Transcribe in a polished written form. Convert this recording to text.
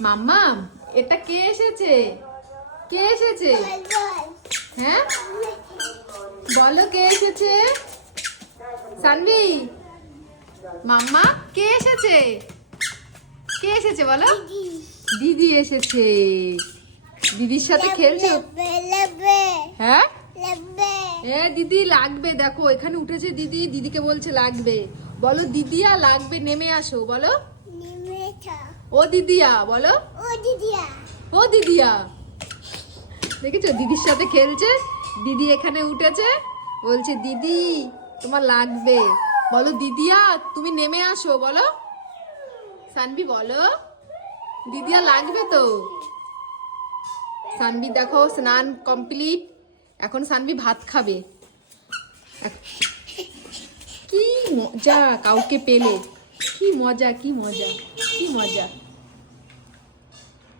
মাম্মা, এটা কে এসেছে? কে এসেছে? হ্যাঁ, বলো কে এসেছে? সানভি, মাম্মা কে এসেছে? কে এসেছে বলো? দিদি এসেছে। দিদির সাথে খেলছো? হ্যাঁ, দিদি লাগবে, দেখো এখানে উঠেছে দিদি, দিদিকে বলছে লাগবে। বলো দিদিয়া লাগবে, নেমে আসো বলো। ও দিদিয়া বলো। ও দিদিয়া, দেখেছো দিদির সাথে খেলছে। দিদি এখানে উঠেছে, বলছে দিদি তোমার লাগবে। বলো দিদিয়া তুমি নেমে আসো বলো। সানভি বলো দিদিয়া লাগবে তো। সানভি দেখো স্নান কমপ্লিট, এখন সানভি ভাত খাবে। কি মজা কাউকে পেলে, কি মজা কি মজা কি মজা।